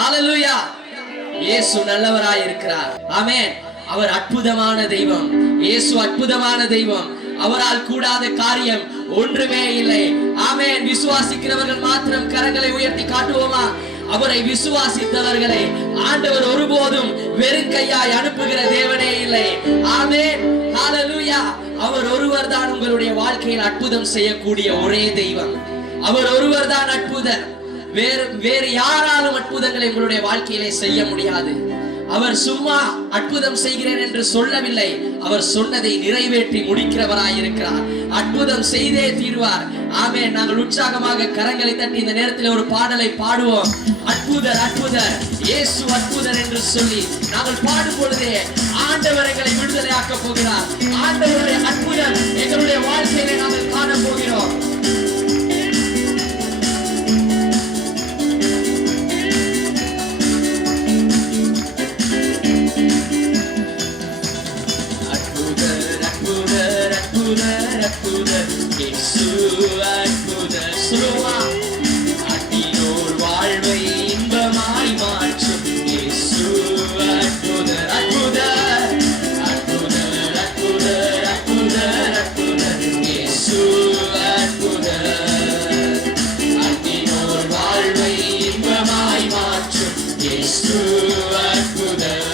ஹalleluya. இயேசு நல்லவராய் இருக்கிறார். ஆமென். அவர் அற்புதமான தெய்வம். இயேசு அற்புதமான தெய்வம். அவரால் கூடாத காரியம் ஒன்றுமே இல்லை. ஆமென். விசுவாசிக்கிறவர்கள் மாத்திரம் கரங்களை உயர்த்தி காட்டுவோமா? அவரை விசுவாசித்தவர்களை ஆண்டவர் ஒருபோதும் வெறும் கையாய் அனுப்புகிற தேவனே இல்லை. ஆமென். ஹalleluya. அவர் ஒருவர் தான் உங்களுடைய வாழ்க்கையில் அற்புதம் செய்யக்கூடிய ஒரே தெய்வம். அவர் ஒருவர் தான் அற்புதர். வேறு யாராலும் அற்புதங்களை உங்களுடைய வாழ்க்கையிலே செய்ய முடியாது. அவர் சும்மா அற்புதம் செய்கிறேன் என்று சொல்லவில்லை. அவர் சொன்னதை நிறைவேற்றி முடிக்கிறவராய் இருக்கிறார். அற்புதம் செய்தே தீர்வார். ஆமென். நாங்கள் உற்சாகமாக கரங்களை தட்டி இந்த நேரத்தில் ஒரு பாடலை பாடுவோம். அற்புதர் அற்புதர் இயேசு அற்புதர் என்று சொல்லி நாங்கள் பாடும் பொழுதே ஆண்டவர் எங்களை விடுதலையாக்க போகிறார். ஆண்டவருடைய அற்புதம் எங்களுடைய வாழ்க்கையிலே நாங்கள் காண போகிறோம். அடியோர் வாழ்வை இன்பமாய் மாற்றும் இயேசு அற்புதர் அற்புதர் அற்புதர் அற்புதர் அற்புதர் அற்புதர் இயேசு அற்புதர். அடியோர் வாழ்வை இன்பமாய் மாற்றும் இயேசு அற்புதர்.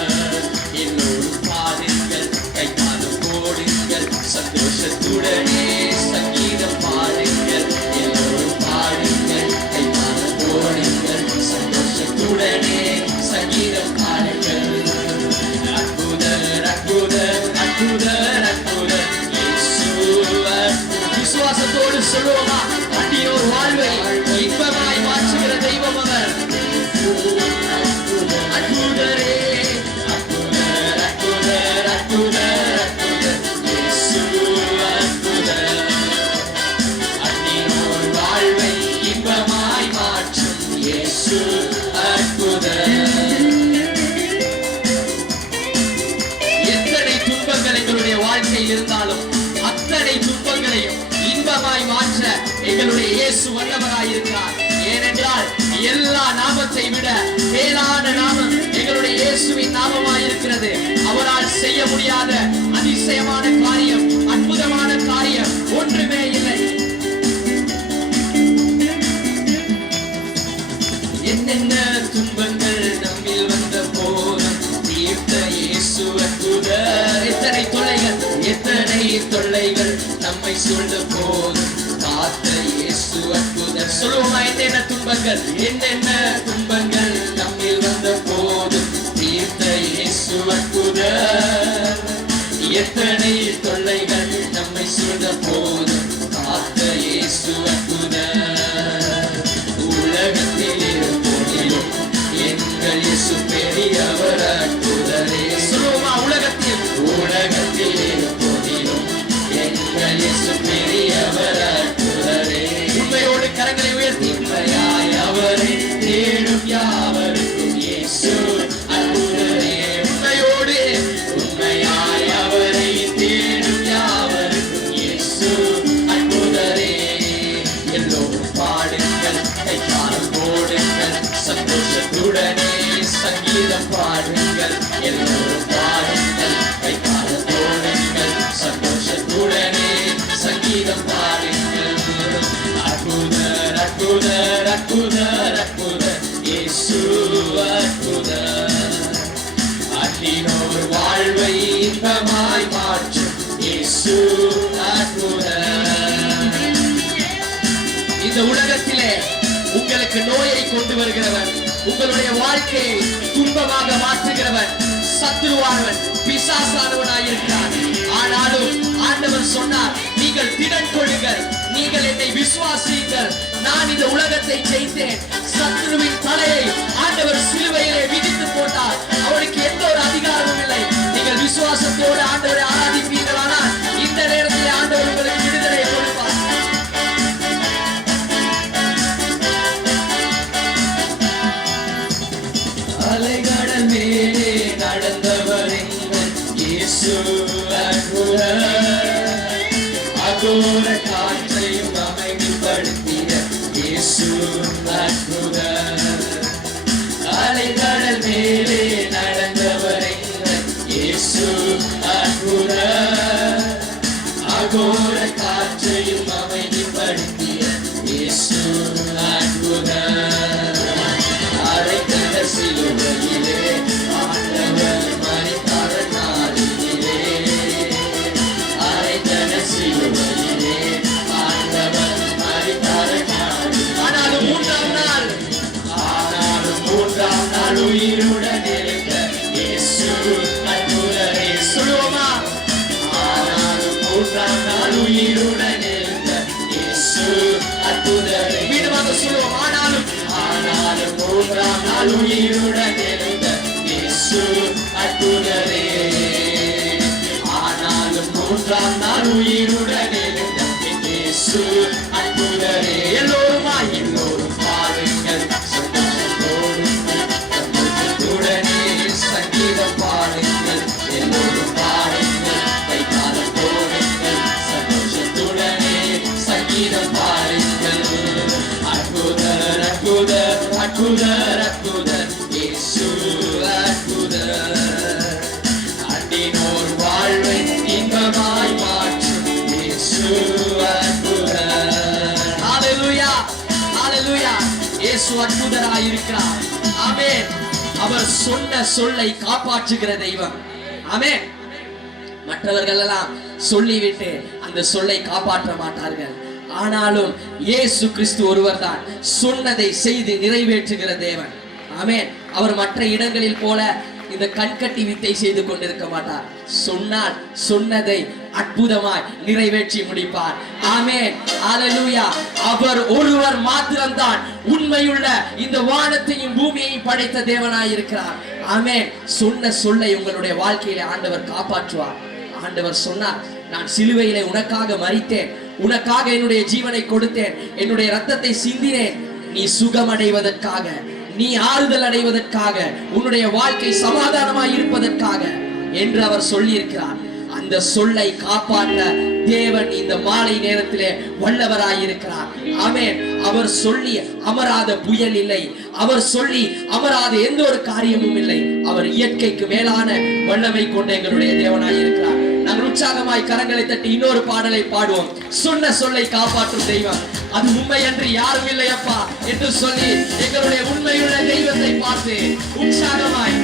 எல்லோரும் பாடுங்கள், கைகாலம் போடுங்கள், சந்தோஷத்துடனே சங்கீதம் பாடுங்கள். எல்லோரும் பாடுங்கள், கைகாலம் போடுங்கள், சந்தோஷத்துடனே சங்கீதம் பாடுங்கள். அற்புதர் அற்புதர் அற்புதர் அற்புதர் இயேசு அற்புதர். விசுவாசத்தோடு சொல்லுவோமா? அடியோர் வாழ்வை இன்பமாய் மாற்றுகிற தெய்வம் அவர். அற்புதரே அற்புதர் அற்புதர் அற்புதர் அற்புதர் இயேசு அற்புதர். அடியோர் வாழ்வை இன்பமாய் மாற்றும் இயேசு அற்புதர். எத்தனை துன்பங்கள் எங்களுடைய வாழ்க்கையில் இருந்தாலும் அத்தனை துன்பங்களையும் இன்பமாய் மாற்ற எங்களுடைய இயேசு வல்லவராய் இருக்கிறார். ஏனென்றால் எல்லா நாமத்தை விட மேலான நாமம் எங்களுடைய இயேசுவின் நாமமாய் இருக்கிறது. அவரால் செய்ய முடியாத அதிசயமான காரியம், அற்புதமான காரியம் ஒன்றுமே இல்லை. என்னென்ன துன்பங்கள் நம்மில் வந்த போதும் தீர்த்த இயேசு அற்புதர். எத்தனை தொல்லைகள் எத்தனை தொல்லைகள் நம்மை சூழ்ந்த போதும் காத்த இயேசு அற்புதர். சொல்லுவோமா? என்னென்ன துன்பங்கள் என்னென்ன துன்பங்கள் நம்மில் வந்த போதும் தீர்த்த இயேசு அற்புதர். எத்தனை தொல்லைகள் நம்மை சூழ்ந்த போதும் காத்த இயேசு அற்புதர். உலகத்தில் இருப்போதிலும் எங்கள் இயேசு பெரியவர் அற்புதரே. சொல்லுவோமா? உலகத்தில் இருப்போதிலும் எங்கள் இயேசு பெரியவர் அற்புதரே. உண்மையோடு கரங்களை உயர்த்தி உண்மையாய் அவரை தேடும் யாவருக்கும் இயேசு அற்புதரே. உண்மையாய் அவரை தேடும் யாவருக்கும் இயேசு அற்புதரே. எல்லோரும் பாடுங்கள், கைகாலம் போடுங்கள், சந்தோஷத்துடனே சங்கீதம் பாடுங்கள். எல்லோரும் பாடுங்கள், கைகாலம் போடுங்கள், சந்தோஷத்துடனே சங்கீதம் பாடுங்கள். அற்புதர் அற்புதர் அற்புதர் அற்புதர் இயேசு அற்புதர். அடியோர் வாழ்வை இன்பமாய் மாற்றும் இயேசு அற்புதர். இந்த உலகத்திலே உங்களுக்கு நோயை கொண்டு வருகிறவர், உங்களுடைய வாழ்க்கையை துன்பமாக மாற்றுகிறவர் சத்துருவானவன், பிசாசானவனாயிருக்கிறான். ஆனாலும் ஆண்டவர் சொன்னார், நீங்கள் திடன் கொள்ளுங்கள், நீங்கள் என்னை விசுவாசியுங்கள், நான் இந்த உலகத்தை ஜெயித்தேன். சத்துருவின் தலையை ஆண்டவர் சிலுவையிலே விதித்து போட்டார். அவனுக்கு எந்த ஒரு அதிகாரமும் இல்லை. நீங்கள் விசுவாசத்தோடு ஆண்டவரை ஆராதிப்பீர்களானால் இந்த நேரத்தில் ஆண்டவர் உங்களுக்கு விடுதலை கொடுப்பார். அலைகடல் மேலே நடந்தவர் எங்கள் இயேசு அற்புதர். அகோர காற்றையும் அமைதிப்படுத்திய இயேசு அற்புதர். ஆகோர காற்றையும் அமைதிப்படுத்திய இயேசு அற்புதர். அரைக்கட சிலுவையிலே ஆண்டவர் மரித்தார நாளிலே, அரைக்கட சிலுவையிலே ஆண்டவர் மரித்தார நாளிலே. ஆனாலும் மூன்றாம் நாள் உயிருடன் இருக்க இயேசு அற்புதரே. சொல்லுவோமா? ஆனாலும் மூன்றாம் நாள் உயிருடன் இருக்க இயேசு அற்புதரே. மீண்டுமாக சொல்லுவோம். ஆனாலும் மூன்றாம் நாள் உயிருடன் இருக்க இயேசு அற்புதரே. ஆனாலும் மூன்றாம் நாள் உயிருடன் இருக்க இயேசு அற்புதரே. எல்லோரும் பாருங்கள் சந்தோஷத்துடனே சங்கீதம் பாடுங்கள். எல்லோரும் பாடுங்கள் கைகாலம் போடுங்கள் சந்தோஷத்துடனே சங்கீதம் பாடுங்கள். அற்புதர் அற்புதர் அற்புதர் அற்புதர் இயேசு அற்புதர். அண்டினோர் வாழ்வை இன்பமாய் மாற்றும் இயேசு அற்புதர். ஹalleluya ஹalleluya. இயேசு அற்புதராய் இருக்கிறார். ஆமென். அவர் சொன்ன சொல்லை காப்பாற்றுகிற தெய்வம். ஆமென். மற்றவர்கள் எல்லாம் சொல்லிவிட்டு அந்த சொல்லை காப்பாற்ற மாட்டார்கள். ஆனாலும் இயேசு கிறிஸ்து ஒருவர் தான் சொன்னதை செய்து நிறைவேற்றுகிற தேவன். ஆமென். அவர் மற்ற இடங்களில் போல இந்த கண்கட்டி வித்தை செய்து கொண்டிருக்க மாட்டார். சொன்னால் சொன்னதை அற்புதமாய் நிறைவேற்றி முடிப்பார். ஆமென். ஹalleluya. அவர் ஒருவர் மாத்திரம்தான் உண்மையுள்ள இந்த வானத்தையும் பூமியையும் படைத்த தேவனாய் இருக்கிறார். ஆமென். சொன்ன சொல்லை உங்களுடைய வாழ்க்கையிலே ஆண்டவர் காப்பாற்றுவார். ஆண்டவர் சொன்னார், நான் சிலுவையிலே உனக்காக மரித்தேன், உனக்காக என்னுடைய ஜீவனை கொடுத்தேன், என்னுடைய இரத்தத்தை சிந்தினேன், நீ சுகமடைவதற்காக, நீ ஆறுதல் அடைவதற்காக, உன்னுடைய வாழ்க்கை சமாதானமாய் இருப்பதற்காக என்று அவர் சொல்லி இருக்கிறார். அந்த சொல்லை காப்பாற்ற தேவன் இந்த மாலை நேரத்திலே வல்லவராய் இருக்கிறார். ஆமென். அவர் சொல்லி அமராத புயல் இல்லை, அவர் சொல்லி அமராத எந்த ஒரு காரியமும் இல்லை. அவர் இயற்கைக்கு மேலான வல்லமை கொண்ட எங்களுடைய தேவனாய் இருக்கிறார். நாங்கள் உற்சாகமாய் கரங்களை தட்டி இன்னொரு பாடலை பாடுவோம். சொன்ன சொல்லை காப்பாற்றும் தெய்வம், அது உண்மை என்று யாரும் இல்லை அப்பா என்று சொல்லி எங்களுடைய உண்மையுள்ள தெய்வத்தை பார்த்து உற்சாகமாய்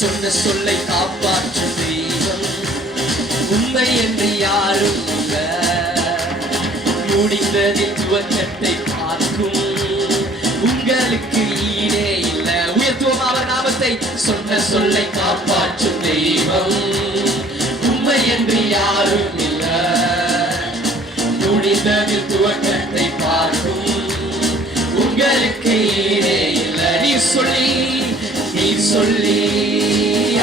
சொன்ன சொல்லை காப்பாற்றும் தெய்வம், உண்மை என்று யாரும் இல்லை. முடிந்ததில் துவக்கத்தை பார்க்கும் உங்களுக்கு ஈடே இல்லை. உயர்த்துவோம் அவர் நாமத்தை. சொன்ன சொல்லை காப்பாற்றும் தெய்வம், உண்மை என்று யாரும் இல்லை. முடிந்ததில் துவக்கத்தை பார்க்கும் உங்களுக்கு ஈடே இல்லை. நீ சொல்லி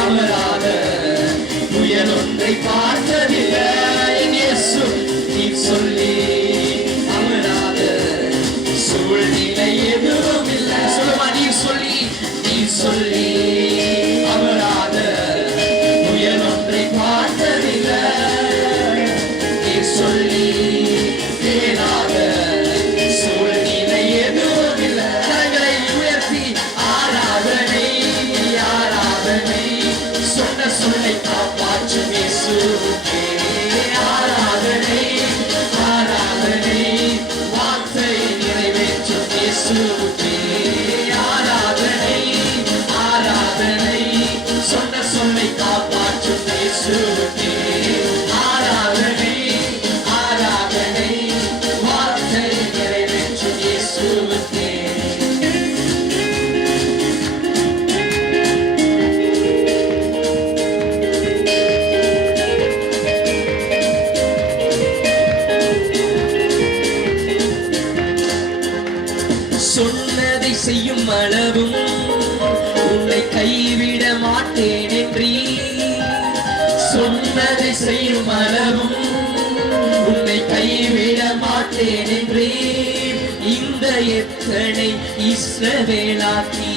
அமராத புயல் ஒன்றை பார்த்ததில்லை. நீ சொல்லி அமராத சூழ்நிலை எதுவும் இல்லை. சொல்லுமா? நீ சொல்லி அமராத புயல் ஒன்றை பார்த்ததில்லை. நீ சொல்லி தேடாத சூழ்நிலை எதுவும் இல்லை. கரங்களை உயர்த்தி ஆராதனை ஆராதனை. சொன்ன சொல்லை காப்பாற்றும் இயேசுவுக்கே ஆராதனை ஆராதனை. வார்த்தையை நிறைவேற்றும் இயேசுவுக்கே ஆராதனை ஆராதனை. சொன்ன சொல்லை காப்பாற்றும் இயேசுவுக்கே ஆராதனை ஆராதனை. வார்த்தையை நிறைவேற்றும் இயேசுவுக்கே. சொன்னதை செய்யும் அளவும் உன்னை கைவிட மாட்டேன் என்றீ. சொன்னதை செய்யும் அளவும் உன்னை கைவிட மாட்டேன் என்றீ. இந்த எத்தனை இஸ்ரவேலாக்கி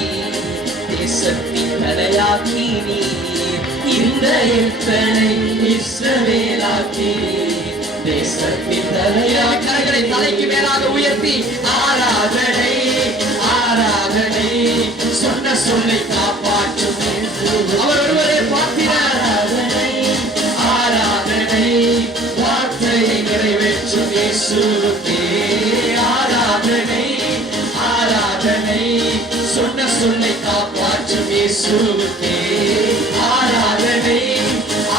தேசத்தின் தலையாக்கி நீ. இந்த எத்தனை இஸ்ரவேலாக்கி தேசத்தின் தலையாக்கி. தலைக்கு மேலாக உயர்த்தி ஆராதனை சொல்லை காப்பாற்றும் அவர் ஒருவரே பாத்திரர். ஆராதனை வார்த்தையை நிறைவேற்றும் இயேசுவுக்கே ஆராதனை. ஆராதனை சொன்ன சொல்லை காப்பாற்றும் இயேசுவுக்கே ஆராதனை.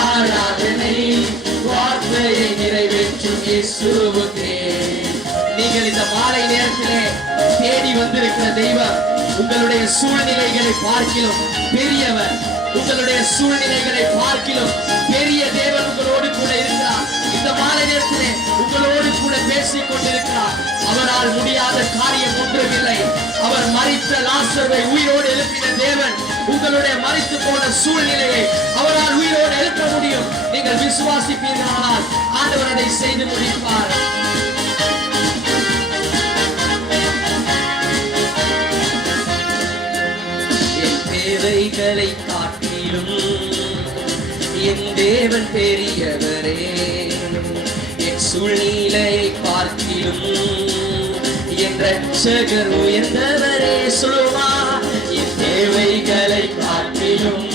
ஆராதனை வார்த்தையை நிறைவேற்றும் இயேசுவுக்கே. நீங்கள் இந்த மாலை நேரத்திலே தேடி வந்திருக்கிற தெய்வம் உங்களுடைய சூழ்நிலைகளை பார்க்கிலும் பெரியவர். உங்களுடைய சூழ்நிலைகளை பார்க்கிலும் பெரிய தேவன் உங்களோடு கூட இருக்கிறார். இந்த மாலை நேரத்திலே உங்களோடு கூட பேசிக் கொண்டிருக்கிறார். அவரால் முடியாத காரியம் ஒன்றுமில்லை. அவர் மரித்த லாசருவை உயிரோடு எழுப்பின தேவன் உங்களுடைய மரித்து போன சூழ்நிலையை அவரால் உயிரோடு எழுப்ப முடியும். நீங்கள் விசுவாசிப்பீர்களானால் ஆண்டவர் அதை செய்து முடிப்பார். தேவைகளை காட்டிலும் என் தேவன் பெரியவரே. என் சூழ்நிலையை பார்க்கிலும் என் ரட்சகர் உயர்ந்தவரே. சொல்லுவா, என் தேவைகளை காட்டிலும்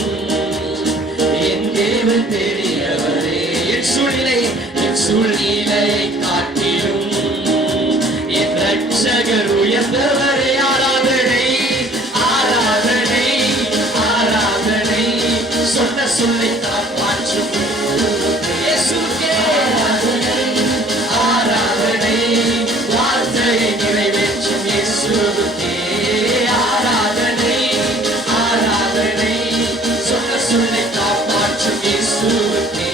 என் தேவன் பெரியவரே. என் சூழ்நிலையை காட்டிலும் என் ரட்சகர் உயர்ந்தவரே. சொல்லை காப்பாற்றும் இயேசுவுக்கே ஆராதனை. வார்த்தையை நிறைவேற்றும் இயேசுவுக்கே ஆராதனை. ஆராதனை சொன்ன சொல்லை காப்பாற்றும் இயேசுவுக்கே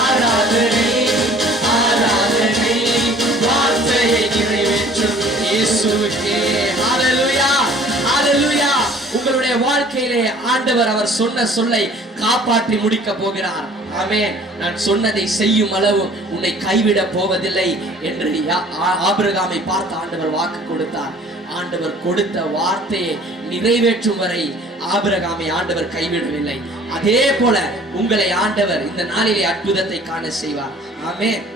ஆராதனை. ஆராதனை வார்த்தையை நிறைவேற்றும் இயேசுவுக்கே. ஹல்லேலூயா, ஹல்லேலூயா. உங்களுடைய வாழ்க்கையிலே ஆண்டவர் அவர் சொன்ன சொல்லை காப்பாற்றி முடிக்க போகிறார். ஆமென். நான் சொன்னதை செய்யும் அளவு உன்னை கைவிட போவதில்லை என்று ஆபிரகாமை பார்த்து ஆண்டவர் வாக்கு கொடுத்தார். ஆண்டவர் கொடுத்த வார்த்தையை நிறைவேற்றும் வரை ஆபிரகாமை ஆண்டவர் கைவிடவில்லை. அதே போல உங்களை ஆண்டவர் இந்த நாளிலே அற்புதத்தை காண செய்வார். ஆமென்.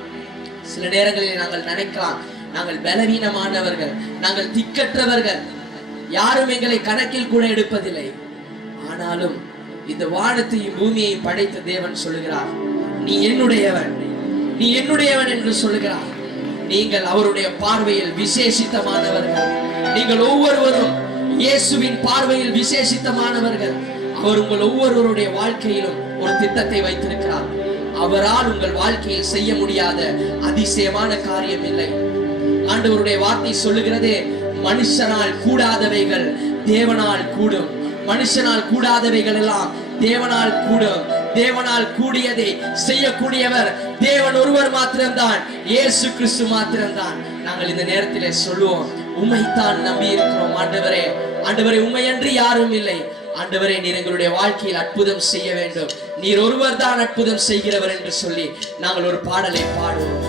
சில நேரங்களில் நாங்கள் நினைக்கலாம், நாங்கள் பலவீனமானவர்கள், நாங்கள் திக்கற்றவர்கள், யாரும் எங்களை கணக்கில் கூட எடுப்பதில்லை. ஆனாலும் இந்த வானத்தையும் பூமியையும் படைத்த தேவன் சொல்லுகிறார், நீ என்னுடையவன், நீ என்னுடையவன் என்று சொல்லுகிறார். நீங்கள் அவருடைய பார்வையில் விசேஷித்தமானவர்கள். நீங்கள் ஒவ்வொருவரும் இயேசுவின் பார்வையில் விசேஷித்தமானவர்கள். அவர் உங்கள் ஒவ்வொருவருடைய வாழ்க்கையிலும் ஒரு திட்டத்தை வைத்திருக்கிறார். அவரால் உங்கள் வாழ்க்கையில் செய்ய முடியாத அதிசயமான காரியம் இல்லை. ஆண்டவருடைய வார்த்தை சொல்லுகிறதே, மனுஷனால் கூடாதவைகள் தேவனால் கூடும். மனுஷனால் கூடாதவைகள் எல்லாம் தேவனால் கூடும். தேவனால் கூடியதை செய்யக்கூடியவர் தேவன் ஒருவர் மாத்திரம்தான், இயேசு கிறிஸ்து மாத்திரம்தான். நாங்கள் இந்த நேரத்திலே சொல்லுவோம், உம்மைத்தான் நம்பி இருக்கிறோம் ஆண்டவரே. ஆண்டவரே, உம்மையன்றி யாரும் இல்லை. ஆண்டவரே, நீர் எங்களுடைய வாழ்க்கையில் அற்புதம் செய்ய வேண்டும். நீர் ஒருவர் தான் அற்புதம் செய்கிறவர் என்று சொல்லி நாங்கள் ஒரு பாடலை பாடுவோம்.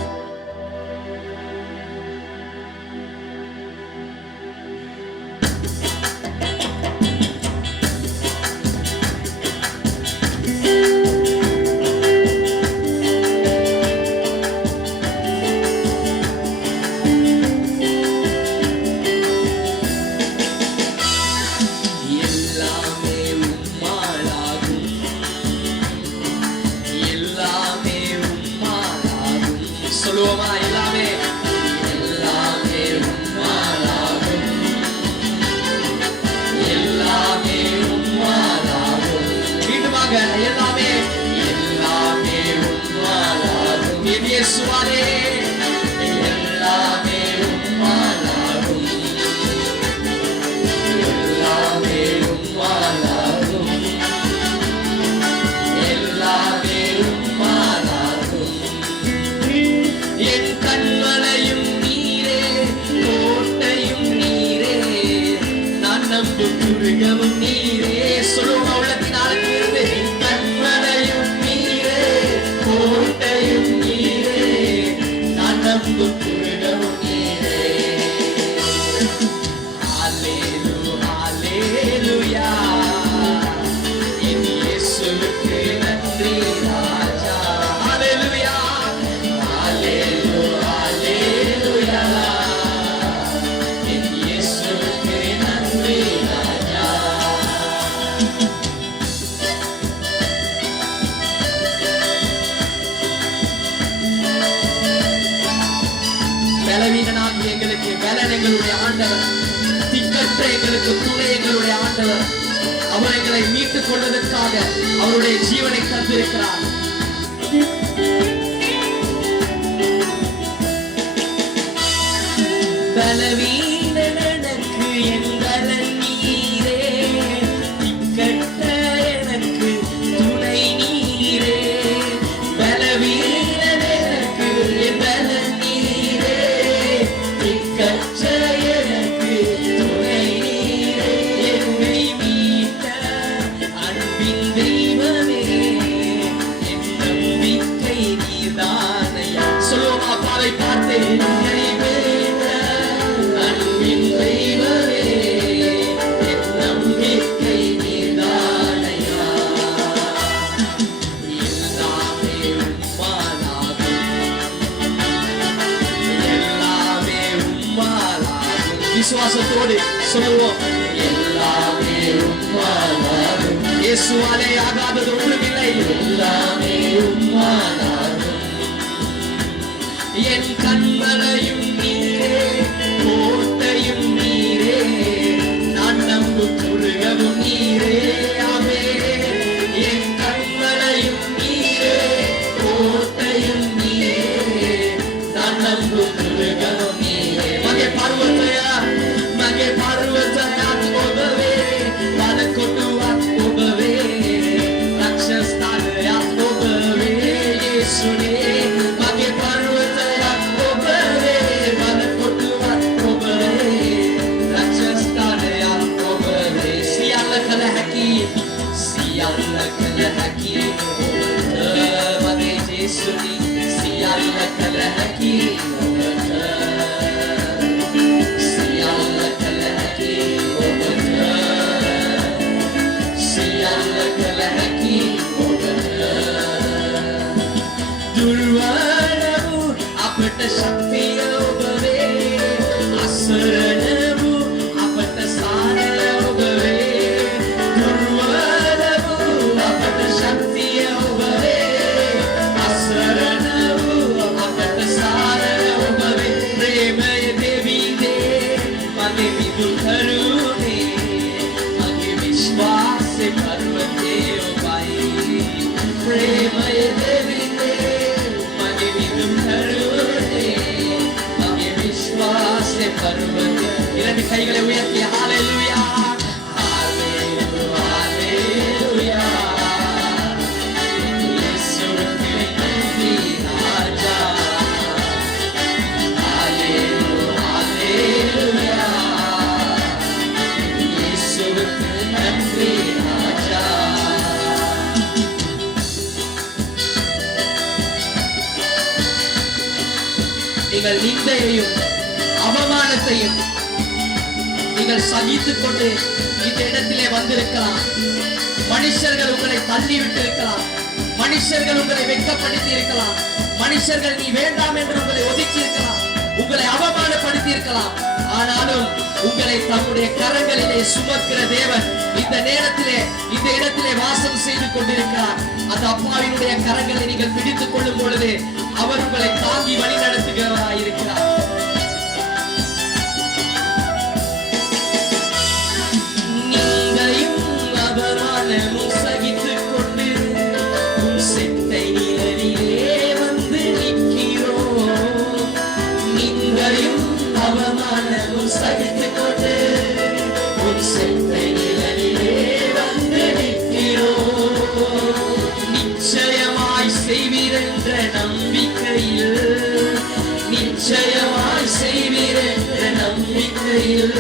என்ற எங்களுக்கு துணை எங்களுடைய ஆண்டவர். அவர் எங்களை மீட்டுக் கொள்வதற்காக அவருடைய ஜீவனை தந்திருக்கிறார். பலவீன எனக்கு எங்கள் நீரே, இக்கட்ட எனக்கு துணை நீரே. பலவீன எனக்கு எங்கள் நீரே, இக்கட்ட எனக்கு துணை நீரே. என்னை மீட்ட அன்பின் தெய்வமே, என் நம்பிக்கை நீதானையா. சொல்லுவோம் அப்பாவை பார்த்து, விசுவாசத்தோடு சொல்லுவோம், எல்லாமே உம்மாலாகும். இயேசுவாலே ஆகாதது ஒன்றுமில்லை. எல்லாமே உம்மாலாகும். என் கண்மலையும் நீரே, கோட்டையும் நீரே, நான் நம்பும் துருகவும் நீரே. ஆமே. என் கண்மலையும் நீரே, கோட்டையும் நீரே, நான் நம்பும் துருகவும் நீரே. மகே பார்வத்தையா, மகே பார்வத்தையா போகவே, பாலக்கொண்டு போகவே, ரக்ஷஸ்தானயா போகவே, இயேசுவே. மகே பார்வத்தையா போகவே, பாலக்கொண்டு போகவே, ரக்ஷஸ்தானயா போகவே. சியால கலஹக்கி, சியால கலஹக்கி, மகே இயேசுனி, சியால கலஹக்கி. दुर्वारवु आपट शक्तिय उगवे, असरणवु आपट सारय उगवे. दुर्वारवु आपट शक्तिय उगवे, असरणवु आपट सारय उगवे. प्रेमय देवी दे मगे विदु करुणे, मगे विश्वास पर्वते उबाई. प्रेमय देवी இரண்டு கைகளை உயர்த்தி ஹalleluya, ஹalleluya, ஹalleluya. இயேசுவுக்கு நன்றி ராஜா. ஹalleluya, ஹalleluya. இயேசுவுக்கு நன்றி ராஜா. நீங்கள் நிந்தையையும் அவமானத்தையும் நீங்கள் சகித்துக் கொண்டு இந்த இடத்திலே வந்திருக்கலாம். மனுஷர்கள் உங்களை தள்ளி விட்டு இருக்கலாம். மனுஷர்கள் உங்களை வெட்கப்படுத்தி இருக்கலாம். மனுஷர்கள் நீ வேண்டாம் என்று உங்களை ஒதுக்கி இருக்கலாம். உங்களை அவமானப்படுத்தி இருக்கலாம். ஆனாலும் உங்களை தம்முடைய கரங்களிலே சுமக்கிற தேவன் இந்த நேரத்திலே இந்த இடத்திலே வாசம் செய்து கொண்டிருக்கிறார். அந்த அப்பாவினுடைய கரங்களை நீங்கள் பிடித்துக் கொள்ளும் பொழுது அவர் உங்களை தாங்கி வழி நடத்துகிறவராய் இருக்கிறார். நீங்களையும் அவமானமும் சகித்துக் கொண்டு உன் செத்தை நிழலிலே வந்து நிற்கிறோம். நீங்களையும் அவமானமும் சகித்துக் கொண்டு உன் செத்தை நிழலிலே வந்து நிற்கிறோம். நிச்சயமாய் செய்வீர் என்ற நம்பிக்கையில், நிச்சயமாய் செய்வீர் என்ற நம்பிக்கையில்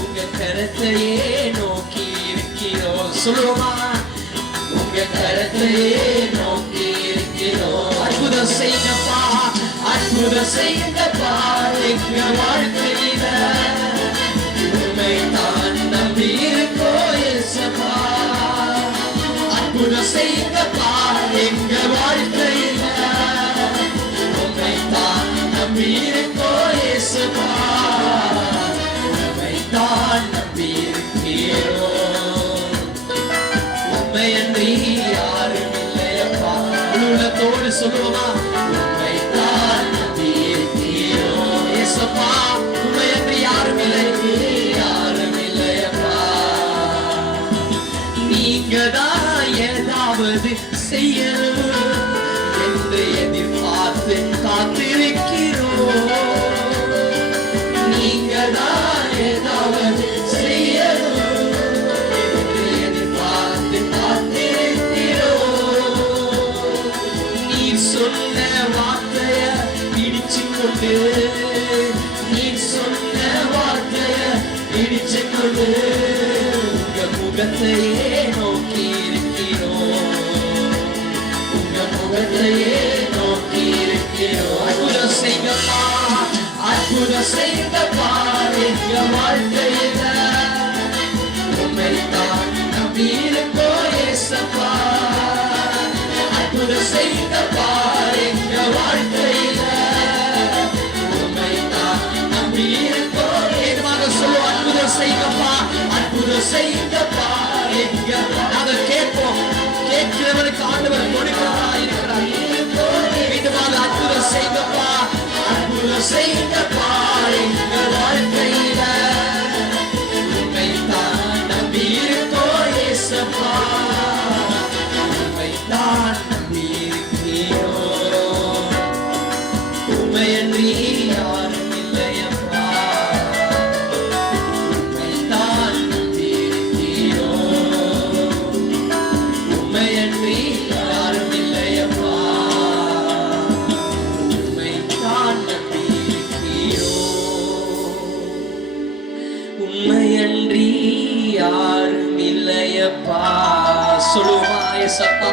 உங்க கரத்தையே நோக்கி இருக்கிறோம். சொல்லுவோமா? உங்க கரத்தையே நோக்கி இருக்கிறோம். அற்புதம் செய்யுங்கப்பா, அற்புதம் செய்யுங்கப்பா. எங்க வாழ்க்கையில உண்மை தான் நம்பி இருக்கோ இயேசுப்பா. அற்புதம் செய்யுங்கப்பா, எங்க வாழ்க்கையில உண்மை தான் நம்பி இருக்கோ இயேசுப்பா. உண்மை தான் நம்பி இருக்கிறோம். உண்மையன்றி யாரும் இல்லையப்பா. உள்ளத்தோடு சொல்லுவோமா? உண்மை தான் நம்பி இருக்கிறோம் இயேசுப்பா. உண்மையன்றி யாரும் இல்லை, யாரும் செய்யணும் என்று எதிர்பார்த்து காத்திருக்கிறோம். நீங்க தான் ஏதாவது செய்யணும் என்று எதிர்பார்த்து காத்திருக்கிறோம். நீ சொன்ன வார்த்தைய பிடிச்சு கொண்டு, நீ சொன்ன வார்த்தைய பிடிச்சு கொண்டு உங்க முகத்தையே நோக்கி இருக்கிறோம். உங்க முகத்தையே நோக்கி இருக்கிறோம். அற்புதம் செய்யப்பா, அற்புதம் செய்யப்பா எங்க வாழ்க்கையில. உம்மைத்தான் நம்பி இருக்கோம் இயேசப்பா. அற்புதம் செய்யப்பா எங்க வாழ்க்கையில. உம்மைத்தான் நம்பி இருக்கோம். ஏகமாக சொல்லுவோம், அற்புதம் செய்யப்பா, அற்புதம் செய்யப்பா எங்க. நாங்கள் கேட்போம், கேட்கிறவனுக்கு ஆண்டவர் கொடுக்கிறவராக இருக்கிறார். மீண்டுமாக அற்புதம் செய்யப்பா, அற்புதம் செய்யப்பா எங்க வாழ்க்கையில. உம்மைத்தான் நம்பி இருக்கோம் இயேசப்பா. உம்மைத்தான் நம்பி இருக்கிறோம். உம்மையன்றி யாரும் இல்லையப்பா. உம்மைத்தான் நம்பி இருக்கிறோம். உம்மையன்றி யாரும் இல்லையப்பா. உம்மைத்தான் நம்பி இருக்கிறோம். உம்மையன்றி யாரும் இல்லையப்பா. சொல்லுமா இயேசப்பா.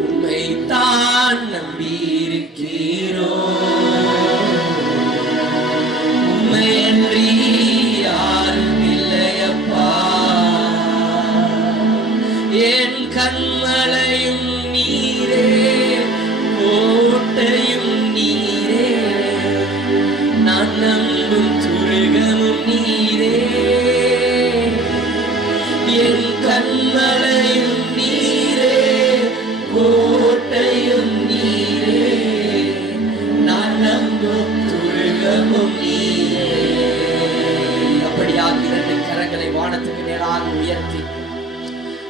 உம்மைத்தான் நம்பி இருக்கிறோம். உம்மையன்றி யாரும் இல்லையப்பா. என் கண்மலையும் நீரே, கோட்டையும் நீரே, நான் நம்பும் துருகமும் நீரே. என் கண்மலையும் நீரே, கோட்டையும் நீரே, நான் நம்பும் துருகமும் நீரே. அப்படியாக இரண்டு கரங்களை வானத்துக்கு நேராக உயர்த்தி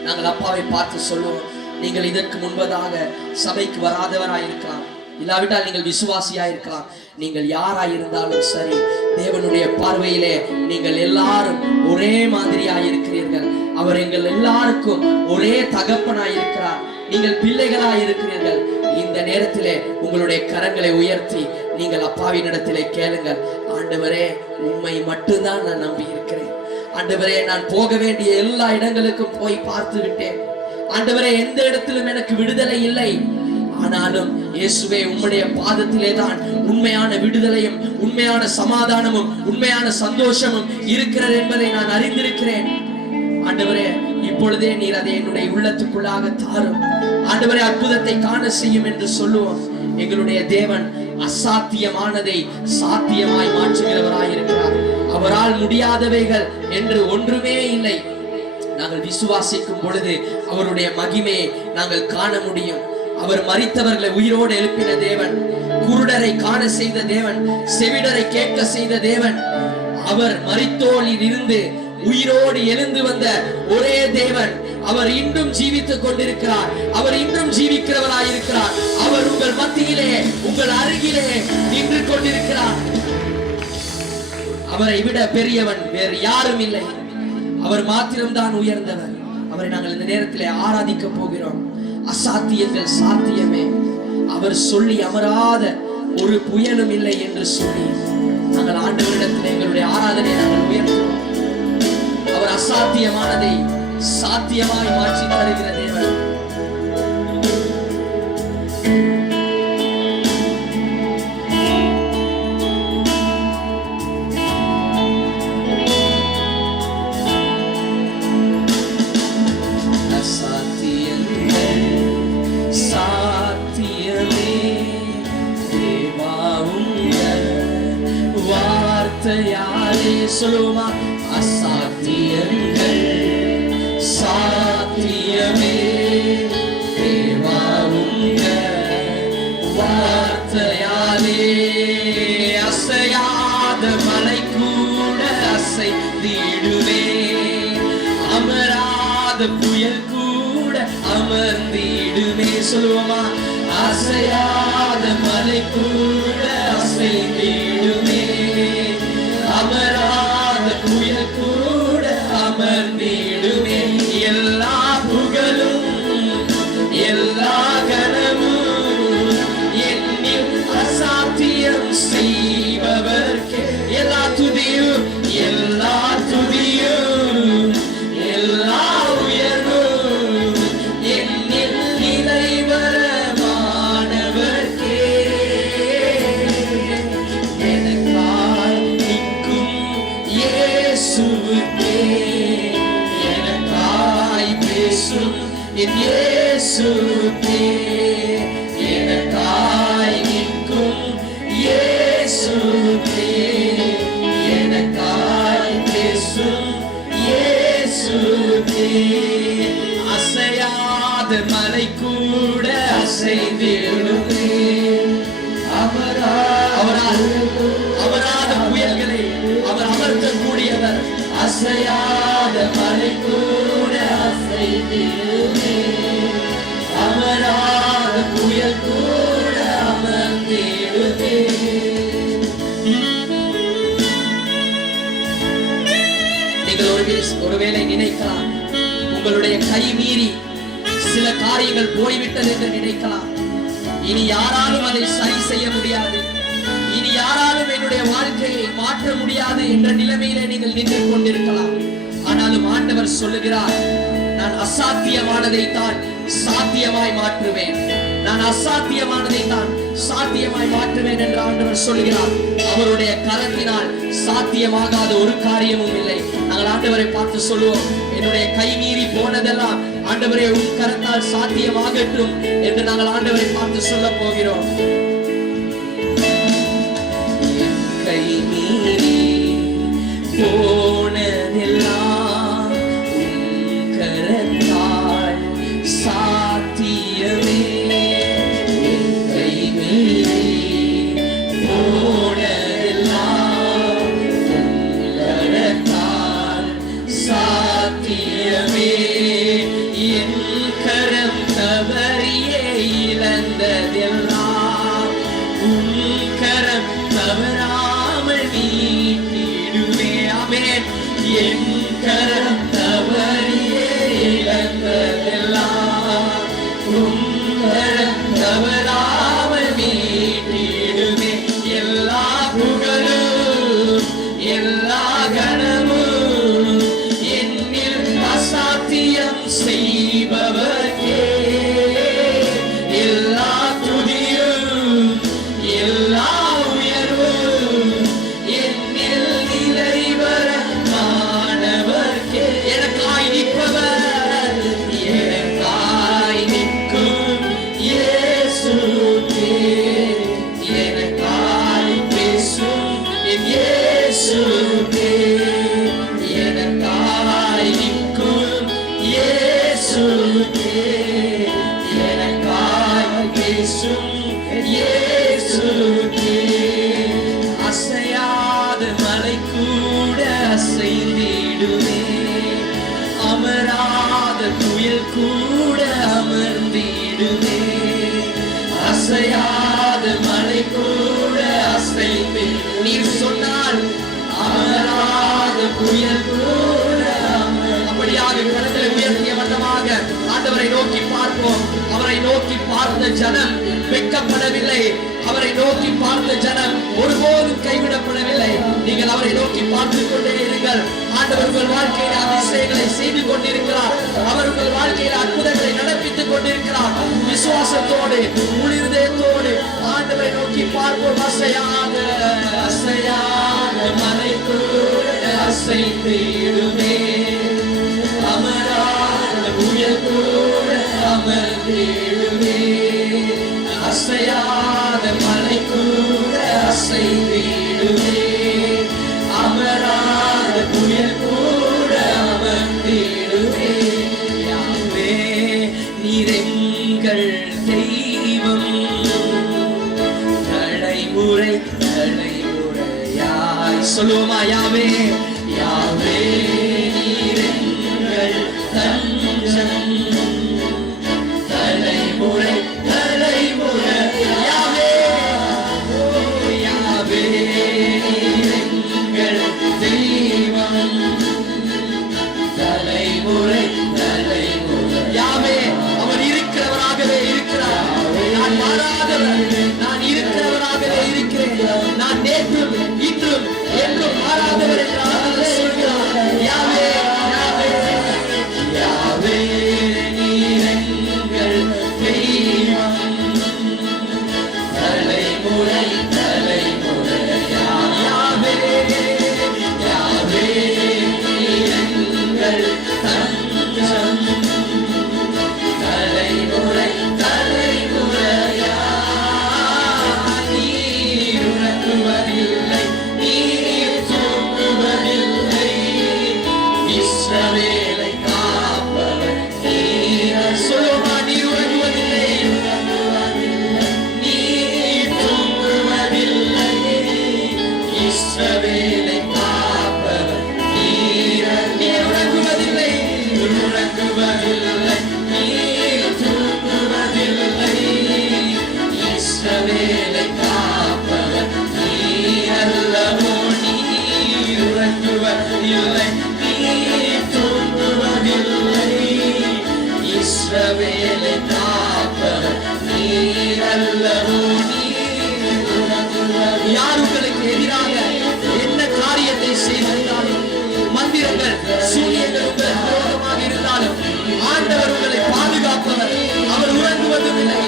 நாங்கள் அப்பாவை பார்த்து சொல்லுவோம். நீங்கள் இதற்கு முன்பதாக சபைக்கு வராதவராய் இருக்கலாம், இல்லாவிட்டால் நீங்கள் விசுவாசியாய் இருக்கலாம். நீங்கள் யாராய் இருந்தாலும் சரி, தேவனுடைய பார்வையிலே நீங்கள் எல்லாரும் ஒரே மாதிரியாய் இருக்கிறீர்கள். அவர் எங்கள் எல்லாருக்கும் ஒரே தகப்பனாய் இருக்கிறார். நீங்கள் பிள்ளைகளாய் இருக்கிறீர்கள். இந்த நேரத்திலே உங்களுடைய கரங்களை உயர்த்தி நீங்கள் அப்பாவினிடத்திலே கேளுங்கள். ஆண்டவரே, உம்மை மட்டும்தான் நான் நம்பி இருக்கிறேன். ஆண்டவரே, நான் போக வேண்டிய எல்லா இடங்களுக்கும் போய் பார்த்து விட்டேன். ஆண்டவரே, எந்த இடத்திலும் எனக்கு விடுதலை இல்லை. ஆனாலும் இயேசுவே, உம்முடைய பாதத்திலே தான் உண்மையான விடுதலையும் உண்மையான சமாதானமும் உண்மையான சந்தோஷமும் இருக்கிறது என்பதை நான் அறிந்திருக்கிறேன். ஆண்டவரே, இப்பொழுதே நீர் அதை என்னுடைய உள்ளத்துக்குள்ளாக தாரும். ஆண்டவரே, அற்புதத்தை காண செய்யும் என்று சொல்லுவோம். எங்களுடைய தேவன் அசாத்தியமானதை சாத்தியமாய் மாற்றுகிறவராய் இருக்கிறார். அவரால் முடியாதவைகள் என்று ஒன்றுமே இல்லை. நாங்கள் விசுவாசிக்கும் பொழுது அவருடைய மகிமையை நாங்கள் காண முடியும். அவர் மரித்தவர்களை உயிரோடு எழுப்பின தேவன், குருடரை காண செய்த தேவன், செவிடரை கேட்க செய்த தேவன். அவர் மரித்தோரில் இருந்து உயிரோடு எழுந்து வந்த ஒரே தேவன். அவர் இன்றும் ஜீவித்துக் கொண்டிருக்கிறார். அவர் இன்றும் ஜீவிக்கிறவராயிருக்கிறார். அவர் உங்கள் மத்தியிலே, உங்கள் அருகிலே நின்று கொண்டிருக்கிறார். அவரை விட பெரியவன் வேறு யாரும் இல்லை. அவர் மாத்திரம்தான் உயர்ந்தவர். அவரை நாங்கள் இந்த நேரத்திலே ஆராதிக்க போகிறோம். அசாத்தியங்கள் சாத்தியமே. அவர் சொல்லி அமராத ஒரு புயலும் இல்லை என்று சொல்லி நாங்கள் ஆண்டவரிடத்தில் எங்களுடைய ஆராதனை நாங்கள் உயர்த்துவோம். அவர் அசாத்தியமானதை சாத்தியமாய் மாற்றி தருகிற தேவன். சொல்லுமா, அசாத்தியங்கள் சாத்தியமே. தேவா உங்க வார்த்தையாலே அசையாத மலை கூட அசைத்திடுவே. அமராத புயல் கூட அமர்ந்திடுமே. சொல்லுவோமா? அசையாத மலை கூட அசைந்திடுமே, அமராத புயல் கூட அமர்ந்திடுமே. எல்லா புகழும் எல்லா கனமும் என்னில் அசாத்தியம் செய்பவர்க்கே. எல்லா துதியும் எல்லா துதியும் எல்லா உயர்வும் என்னில் இறைவரமானவர்க்கே. எனக்காய் நிற்கும் இயேசுவுக்கே, எனக்காய் பேசும் என் இயேசுவுக்கே, எனக்காய் நிற்கும் இயேசுவுக்கே, எனக்காய் பேசும் இயேசுவுக்கே. அசையாத மலை கூட அசைந்திடுமே, அவராத புயல்களை அவர் அமர்த்தக்கூடியவர். அசையாத மலை கூட அசைந்திடுமே, அமராத புயல் கூட அமர்ந்திடுமே. நீங்கள் ஒருவேளை நினைக்கலாம், உங்களுடைய கை மீறி சில காரியங்கள் போய்விட்டது என்று நினைக்கலாம். இனி யாராலும் அதை சரி செய்ய முடியாது, இனி யாராலும் என்னுடைய வாழ்க்கையை மாற்ற முடியாது என்ற நிலைமையிலே நீங்கள் நின்று கொண்டிருக்கலாம். ஆனாலும் ஆண்டவர் சொல்லுகிறார், நான் அசாத்தியமானதை தான் சாத்தியமாய் மாற்றுவேன், நான் அசாத்தியமானதை தான் சாத்தியமாய் மாற்றுவேன் என்று ஆண்டவர் சொல்லுகிறார். அவருடைய கரத்தினால் சாத்தியமாகாத ஒரு காரியமும் இல்லை. நாங்கள் ஆண்டவரை பார்த்து சொல்லுவோம், என்னுடைய கை மீறி போனதெல்லாம் ஆண்டவரே உன் கரத்தால் சாத்தியமாகட்டும் என்று நாங்கள் ஆண்டவரை பார்த்து சொல்ல போகிறோம். கை மீறி போனதெல்லாம் உன் கரத்தால் சாத்தியமே, கை மீறி போனதெல்லாம் உன் கரத்தால் சாத்தியமே. என் கரம் தவறியே இழந்ததெல்லாம் உன் கரம் தவறாமல் மீட்டிடுமே. ஆமென். என் கரம் தவறியே இழந்ததெல்லாம் உன் கரம் தவறாமல் மீட்டிடுமே. எல்லா புகழும் எல்லா கனமும் என்னில் அசாத்தியம் செய்பவர்க்கே. எல்லா துதியும் எல்லா உயர்வும் என்னில் இறைவரமானவர்க்கே. எனக்காய் நிற்பவர், எனக்காய் நிற்கும் இயேசுவுக்கே, எனக்காய் பேசும் என் இயேசுவுக்கே, எனக்காய் நிற்கும் இயேசுவுக்கே, எனக்காய் பேசும் இயேசுவுக்கே. அசையாத மலை கூட அசைந்திடுமே, அமராத புயல் கூட அமர்ந்திடுமே. அசையாத மலை கூட அசைந்து, நீர் சொன்னால் அமராத புயல் கூட அப்படியாக கரங்களை உயர்த்திய வண்ணமாக ஆண்டவரை நோக்கி பார்ப்போம். அவரை நோக்கி பார்த்த ஜனம் வெட்கப்படவில்லை, அவரை நோக்கி பார்த்த ஜனம் ஒருபோதும் கைவிடப்படவில்லை. நீங்கள் அவரை நோக்கி பார்த்து கொண்டே இருங்கள். ஆண்டவர் உங்கள் வாழ்க்கையில அதிசயங்களை செய்து கொண்டிருக்கிறார், அவர் உங்கள் வாழ்க்கையில அற்புதங்களை நடப்பித்துக் கொண்டிருக்கிறார். விசுவாசத்தோடு முழு இதயத்தோடு ஆண்டவரை நோக்கி பார்ப்போம். அசையாத மலை கூட அசைந்திடுமே, அமராத புயல் கூட அமர்ந்திடுமே. அசையாத மலை கூட அசைந்திடுமே, அமராத புயல் கூட அமர்ந்திடுமே. யாவே நீர் எங்கள் தெய்வம், தலைமுறை தலைமுறையாய் சொல்லுவோமா? யாவே யாவே நீர் எங்கள் தஞ்சம், தலைமுறை இஸ்ரவேலை காப்பவர் நீர் அல்லவோ. நீர் உறங்குவதில்லை, நீர் தூங்குவதில்லை. இஸ்ரவேலை காப்பவர் நீர் அல்லவோ. நீர் உறங்குவதில்லை. யார் உங்களுக்கு எதிராக என்ன காரியத்தை செய்திருந்தாலும், மந்திரங்கள் சூரியங்கள் உங்களுக்கு விரோதமாக இருந்தாலும், ஆண்டவர் உங்களை பாதுகாப்பவர். அவர் உறங்குவதும் இல்லை,